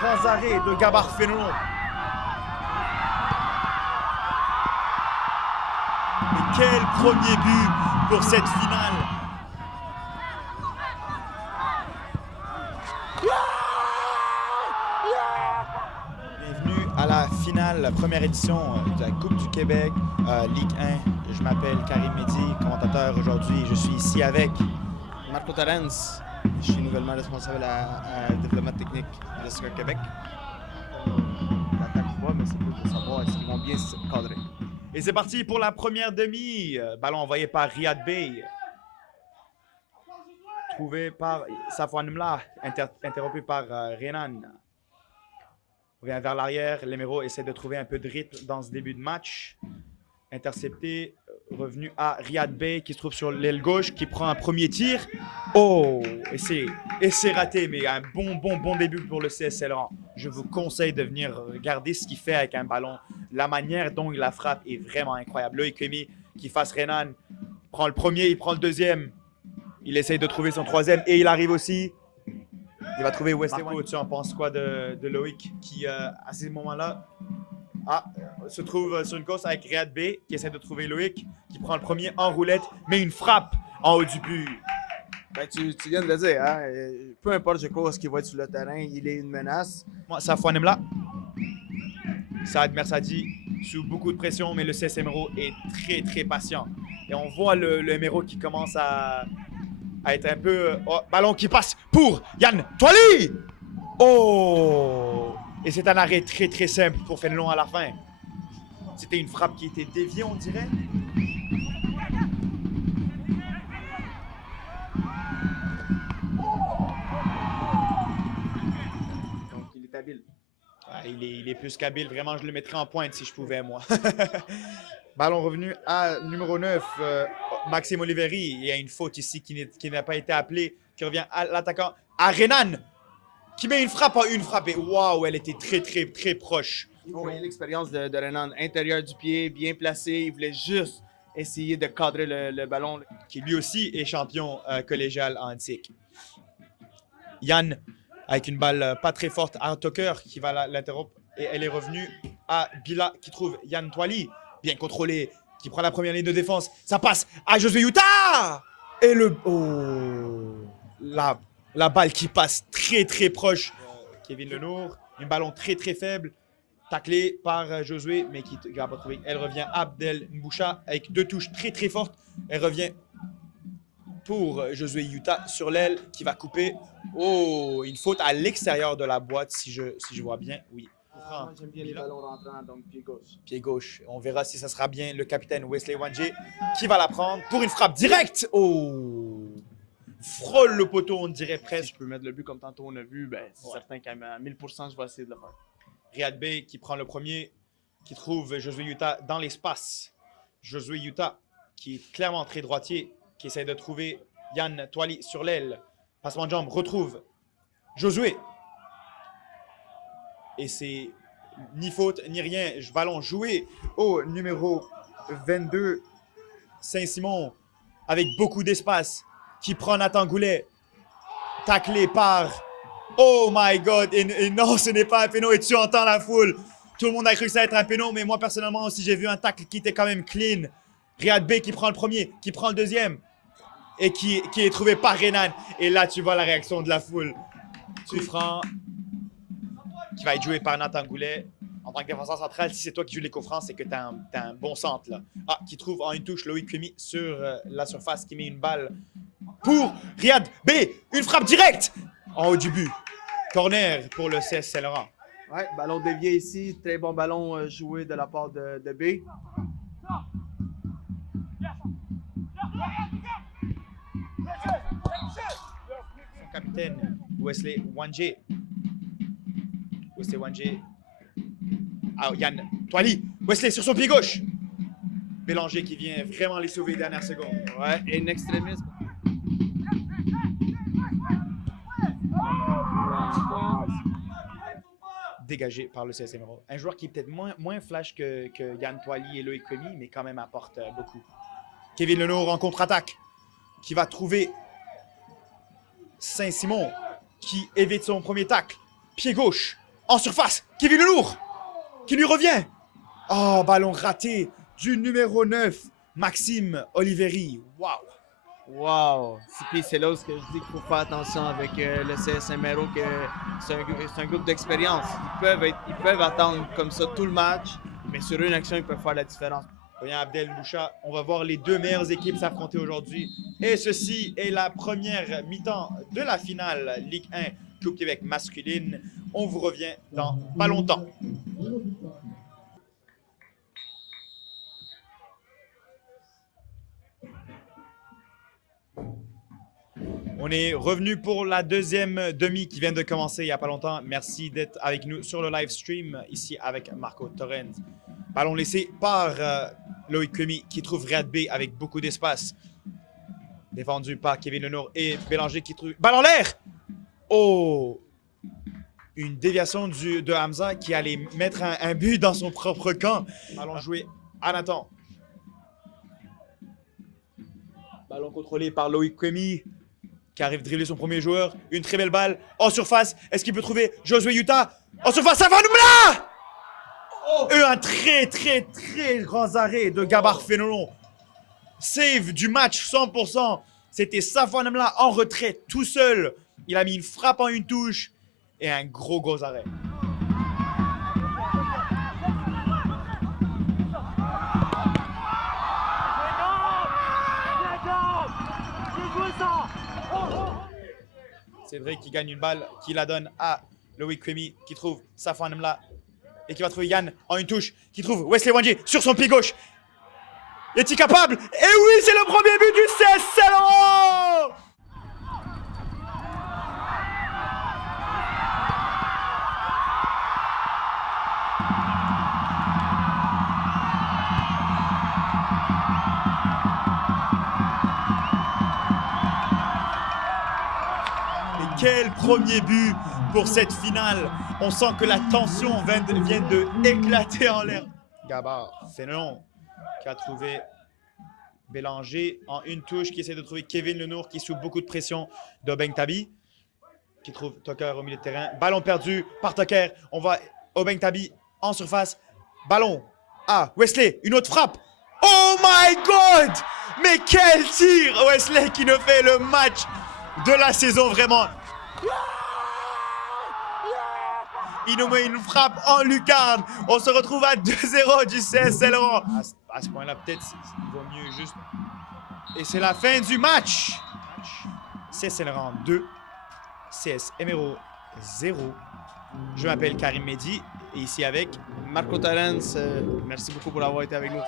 grands arrêts de Gabar Fénelon. Et quel premier but pour cette finale. Bienvenue à la finale, la première édition de la Coupe du Québec, Ligue 1. Je m'appelle Karim Mehdi, commentateur aujourd'hui. Je suis ici avec Marco Terence. Je suis nouvellement responsable à développement technique de Soccer Québec. L'attaque pas, mais c'est plus de savoir s'ils vont bien se cadrer. Et c'est parti pour la première demi. Ballon envoyé par Riyad Bey. Trouvé par Safwan Mla, interrompu par Renan. On revient vers l'arrière. Lemero essaie de trouver un peu de rythme dans ce début de match. Intercepté, revenu à Riyad Bey qui se trouve sur l'aile gauche, qui prend un premier tir. Oh, et c'est raté, mais un bon début pour le CSL Rang. Je vous conseille de venir regarder ce qu'il fait avec un ballon. La manière dont il la frappe est vraiment incroyable. Loïc Kemi qui face Renan, prend le premier, il prend le deuxième. Il essaye de trouver son troisième et il arrive aussi. Il va trouver Wesley. Marco, tu en penses quoi de Loïc qui, à ces moments-là, se trouve sur une course avec Riyad Bey qui essaie de trouver Loïc, qui prend le premier en roulette, mais une frappe en haut du but. Ben, tu viens de le dire, hein? Peu importe ce qu'il va être sur le terrain, il est une menace. Moi, Safwan Mla, Saad Mersadi, sous beaucoup de pression, mais le CS Emero est très patient. Et on voit le Emero qui commence à être un peu... ballon qui passe pour Yann Toili. Oh! Et c'est un arrêt très simple pour Fénelon à la fin. C'était une frappe qui était déviée, on dirait. Donc, il est habile. Il est plus qu'habile. Vraiment, je le mettrais en pointe si je pouvais, moi. Ballon revenu à numéro 9, Maxime Oliveri. Il y a une faute ici qui n'a pas été appelée, qui revient à l'attaquant, à Renan, qui met une frappe en une frappe. Et waouh, elle était très proche. Il voyait l'expérience de Renan, intérieur du pied, bien placé. Il voulait juste essayer de cadrer le ballon. Qui lui aussi est champion collégial en antique. Yann, avec une balle pas très forte à Tucker, qui va l'interrompre. Et elle est revenue à Bila, qui trouve Yann Toili, bien contrôlé, qui prend la première ligne de défense. Ça passe à Josué Yuta. Et la balle qui passe très proche. Kevin Lenour, un ballon très faible, taclé par Josué, mais qui n'a pas trouvé. Elle revient à Abdel Mboucha avec deux touches très fortes. Elle revient pour Josué Yuta sur l'aile qui va couper. Oh, une faute à l'extérieur de la boîte si je vois bien. Oui. Moi, j'aime bien les ballons rentrants, donc pied gauche. Pied gauche. On verra si ça sera bien le capitaine Wesley Wanje qui va la prendre pour une frappe directe. Oh! Frôle le poteau, on dirait Si presque. je peux mettre le but comme tantôt on a vu, ben, c'est certain qu'à 1000%, je vais essayer de le faire. Riyad Bey qui prend le premier, qui trouve Josué Yuta dans l'espace. Josué Yuta qui est clairement très droitier, qui essaie de trouver Yann Toili sur l'aile. Passement de jambe, retrouve Josué. Et c'est ni faute ni rien. Ballon joué au numéro 22, Saint-Simon, avec beaucoup d'espace, qui prend Nathan Goulet, taclé par... Oh my God! Et non, ce n'est pas un péno, et tu entends la foule. Tout le monde a cru que ça allait être un péno, mais moi, personnellement aussi, j'ai vu un tacle qui était quand même clean. Riyad Bey qui prend le premier, qui prend le deuxième, et qui est trouvé par Renan. Et là, tu vois la réaction de la foule. Coup franc, qui va être joué par Nathan Goulet. En tant que défenseur central, si c'est toi qui joues les coups francs, c'est que tu as un bon centre, là. Qui trouve en une touche Loïc Kemi sur la surface, qui met une balle pour Riyad Bey. Une frappe directe en haut du but. Corner pour le CS Saint-Laurent. Ouais, ballon dévié ici. Très bon ballon joué de la part de B. Son capitaine, Wesley Wanje. Wesley Wanje. Yann Toili. Wesley sur son pied gauche. Bélanger qui vient vraiment les sauver dernière seconde. Ouais, et une extrémiste. Dégagé par le CS Emero. Un joueur qui est peut-être moins flash que Yann Toili et Loïc Kemi, mais quand même apporte beaucoup. Kevin Lenour en contre-attaque, qui va trouver Saint-Simon, qui évite son premier tacle. Pied gauche, En surface, Kevin Lelour qui lui revient. Oh, ballon raté du numéro 9, Maxime Oliveri. Wow. Wow! Puis c'est là où je dis qu'il faut faire attention avec le CSMRO, que c'est un groupe d'expérience. Ils peuvent attendre comme ça tout le match, mais sur une action, ils peuvent faire la différence. Bien, Abdel Boucha, on va voir les deux meilleures équipes s'affronter aujourd'hui. Et ceci est la première mi-temps de la finale Ligue 1 Coupe Québec masculine. On vous revient dans pas longtemps. On est revenu pour la deuxième demi qui vient de commencer il n'y a pas longtemps. Merci d'être avec nous sur le live stream ici avec Marco Torrens. Ballon laissé par Loïc Quemi qui trouve Riyad B avec beaucoup d'espace. Défendu par Kevin Lenoir et Bélanger qui trouve... Balle en l'air! Oh! Une déviation de Hamza qui allait mettre un but dans son propre camp. Ballon joué à Nathan. Ballon contrôlé par Loïc Quemi qui arrive dribbler son premier joueur. Une très belle balle en surface. Est-ce qu'il peut trouver Josué Utah? En surface, ça va nous là! Oh. Un très grand arrêt de Gabar Fénelon. Save du match 100%. C'était Safwan Amla en retrait tout seul. Il a mis une frappe en une touche et un gros arrêt. Cédric qui gagne une balle, qui la donne à Loïc Quemi, qui trouve Safwan Amla et qui va trouver Yann en une touche, qui trouve Wesley Wandji sur son pied gauche. Est-il capable? Et oui, c'est le premier but du CS Saint-Laurent! Quel premier but pour cette finale. On sent que la tension vient de éclater en l'air. Gabar Fénelon qui a trouvé Bélanger en une touche, qui essaie de trouver Kevin Lenoir qui est sous beaucoup de pression d'Obeng Tabi, qui trouve Tucker au milieu de terrain. Ballon perdu par Tucker. On va Obeng Tabi en surface. Ballon à Wesley. Une autre frappe. Oh my God! Mais quel tir! Wesley qui nous fait le match de la saison vraiment. Il nous met une frappe en lucarne. On se retrouve à 2-0 du CS Saint-Laurent. À ce point-là, peut-être, il vaut mieux juste... Et c'est la fin du match. CS Saint-Laurent 2, CS Emero 0. Je m'appelle Karim Mehdi et ici avec... Marco Torrens, merci beaucoup pour avoir été avec nous.